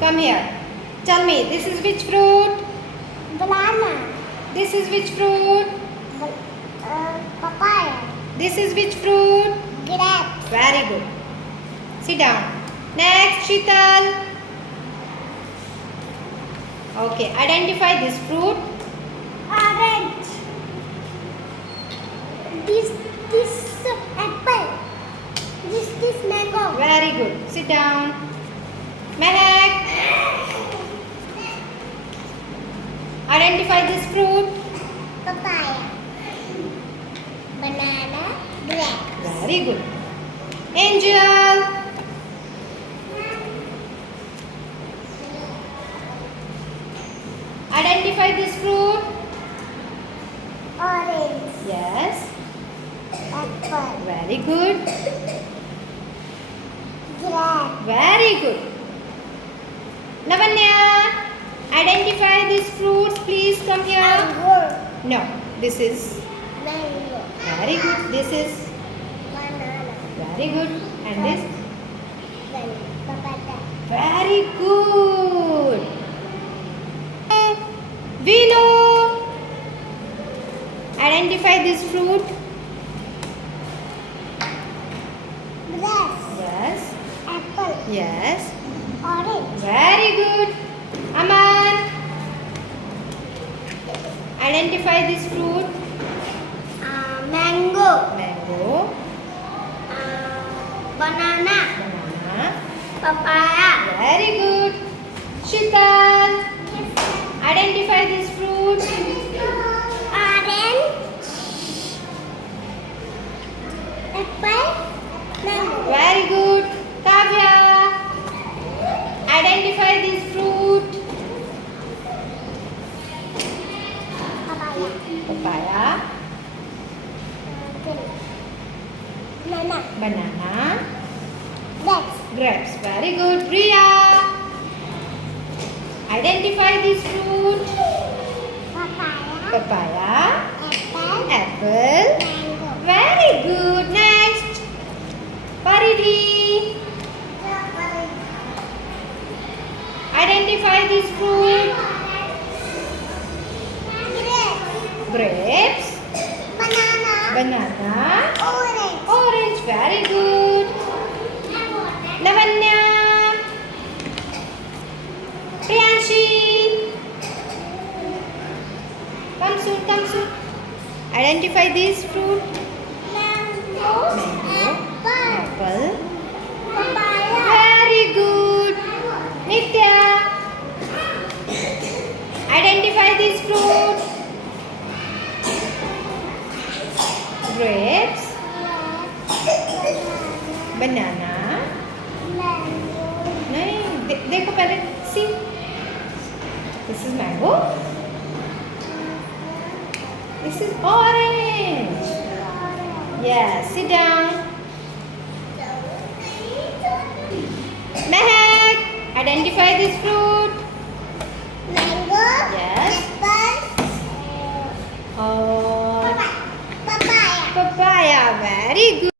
Come here. Tell me, this is which fruit? Banana. This is which fruit? Papaya. This is which fruit? Grapes. Very good. Sit down. Next, Sheetal. Okay, identify this fruit. Orange. This apple. This mango. Very good. Sit down. Mehak. Identify this fruit. Papaya. Banana. Grapes. Very good. Angel. Identify this fruit. Orange. Yes. Apple. Very good. Grape. Very good. Lavanya. Identify these fruits. Please come here. Mango. No. This is Mango. very good. This is Banana. very good. And this Papaya. very good. Vino. Identify this fruit. Grape. Yes. Apple. Yes. Orange. Very good. Aman. Identify this fruit. Mango. Mango. Banana. Banana. Papaya. Very good. Shital. Identify this fruit. Orange. Apple. Mango. Very good. Kavya. Identify this fruit. Papaya. Papaya. Banana. Banana. Grapes. Grapes. Very good. Riya. Identify this fruit. Papaya. Papaya. Apple. Apple. Mango. Very good. Next. Paridhi. Identify this fruit. Grapes. Banana. Banana. Orange. Orange. Very good. Lavanya. Priyanshi. Come soon. Come soon. Identify this fruit. Mango. Apple. Apple. Papaya. Very good. Nitya. Identify this fruit. Grapes. Banana. Mango. नहीं देखो पहले see. This is mango. This is orange. Yes, sit down. Mehak, identify this fruit. Mango. Yes. Apple. Oh, Papaya. papaya. Very good.